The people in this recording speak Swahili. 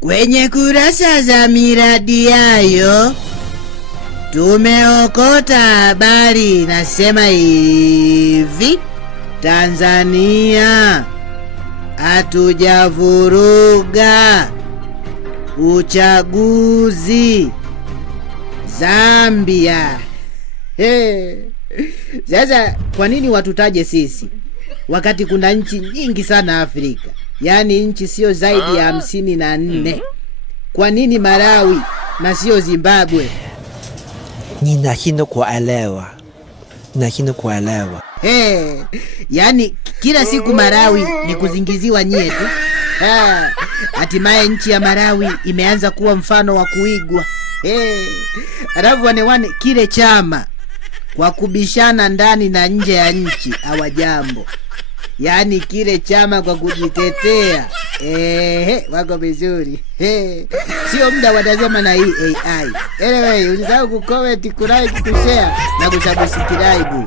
Kwenye kurasa za miradi yayo tumeokota habari nasema hivi: Tanzania hatujavuruga uchaguzi. Zambia. Sasa kwa nini watutaje sisi wakati kuna nchi nyingi sana Afrika? Yaani nchi sio zaidi ya 54. Kwa nini Malawi na sio Zimbabwe? Ninashindwa kuelewa. Yaani kila siku Malawi ni kuzingiziwa nyie tu. Hatimaye nchi ya Malawi imeanza kuwa mfano wa kuigwa. Alafu wane kile chama kwa kubishana ndani na nje ya nchi hawajambo. Yaani kile chama kwa kujitetea. Wako vizuri. Sio muda watazama na hii AI. Anyway, usisahau kucomment, kulike, kushare na kusubscribe.